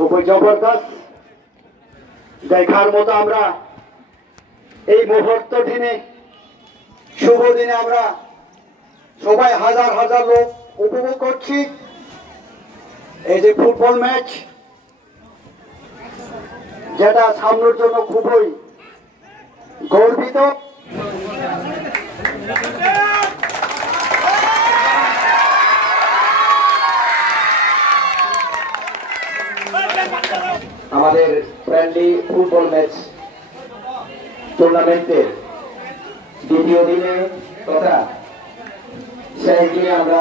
খুবই জবরদস্ত দেখার মতো। আমরা এই মুহূর্ত দিনে, শুভ দিনে আমরা সবাই হাজার হাজার লোক উপভোগ করছি এই যে ফুটবল ম্যাচ, যেটা সামনের জন্য খুবই গর্বিত। আমাদের ফ্রেন্ডলি ফুটবল ম্যাচ টুর্নামেন্টের দ্বিতীয় দিনে তথা শেষ দিনে আমরা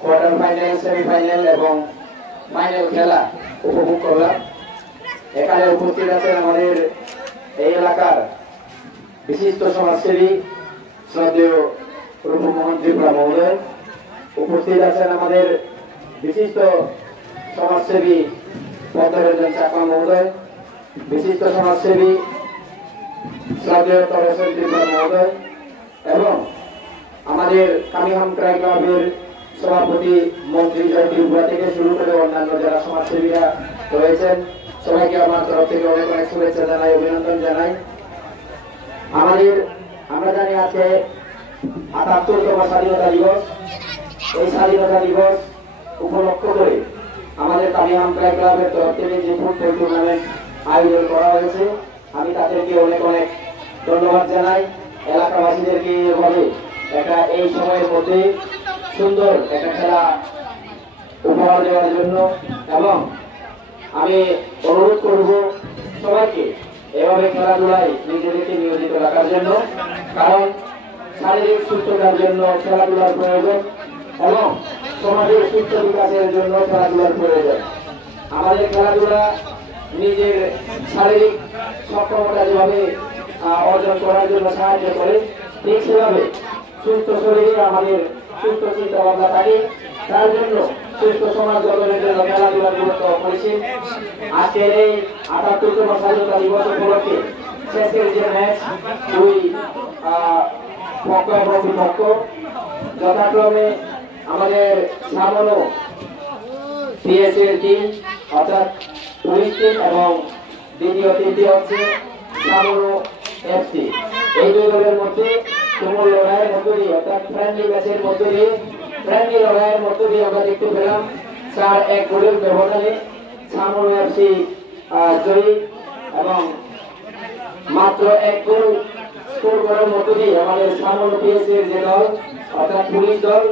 কোয়ার্টার ফাইনাল, সেমিফাইনাল এবং ফাইনাল খেলা উপভোগ করলাম। এখানে উপস্থিত আছেন আমাদের এই এলাকার বিশিষ্ট সমাজসেবী শ্রদ্ধেয় রূপমোহন ত্রিপুরা মহোদয়, উপস্থিত আছেন আমাদের বিশিষ্ট সমাজসেবী পদ্মরঞ্জন চাকমা মহোদয়, বিশিষ্ট সমাজসেবী শ্রদ্ধেয় তরেশ্বর ত্রিপুরা মহোদয় এবং আমাদের কামিহাম ক্রাই ক্লাবের সভাপতি মন্ত্রী জয় ত্রিপুরা থেকে শুরু করে অন্যান্য যারা সমাজসেবীরা রয়েছেন, সবাইকে আমার তরফ থেকে অনেক অনেক শুভেচ্ছা জানাই, অভিনন্দন জানাই। আমরা জানি আজকে ৭৮তম স্বাধীনতা দিবস। এই স্বাধীনতা দিবস উপলক্ষ করে আমাদের কামিহাম ক্রাই ক্লাবের তরফ থেকে যে ফুটবল টুর্নামেন্ট আয়োজন করা হয়েছে, আমি তাদেরকে অনেক অনেক ধন্যবাদ জানাই। এলাকাবাসীদেরকে এভাবে একটা এই সময়ের মধ্যে সুন্দর একটা খেলা উপহার দেওয়ার জন্য, এবং আমি অনুরোধ করব সবাইকে এভাবে খেলাধুলায় নিজেদেরকে নিয়োজিত রাখার জন্য, কারণ শারীরিক সুস্থতার জন্য খেলাধুলার প্রয়োজন এবং সমাজের সুস্থ বিকাশের জন্য খেলাধুলার প্রয়োজন। আমাদের খেলাধুলা নিজের শারীরিক সক্ষমতা যেভাবে অর্জন করার জন্য সাহায্য করে, ঠিক সেভাবে সুস্থ শরীরে আমাদের সুস্থ চিন্তা ভাবনা থাকে। তার জন্য সুস্থ সমাজ গঠনের জন্য খেলাধুলার গুরুত্ব অপরিসীম। আজকের এই ৭৮তম স্বাধীনতা দিবস উপলক্ষে শেষের যে ম্যাচ, দুই পক্ষ এবং বিপক্ষ যথাক্রমে আমাদের সামনো পিএসসি এর টিম অর্থাৎ পুলিশ টিম এবং দ্বিতীয় টিমটি হচ্ছে সামনো এফসি। এই দুই দলের মধ্যে তুমুল লড়াইয়ের মধ্য দিয়ে অর্থাৎ ফ্রেন্ডলি ম্যাচের মধ্য দিয়ে, ফ্রেন্ডলি লড়াইয়ের মধ্য দিয়ে আমরা দেখতে পেলাম ৪-১ গোলের ব্যবধানে সামনো এফসি জয়ী, এবং মাত্র ১ গোল স্কোর করার মধ্য দিয়ে আমাদের সামনো পিএসসি এর যে দল অর্থাৎ পুলিশ দল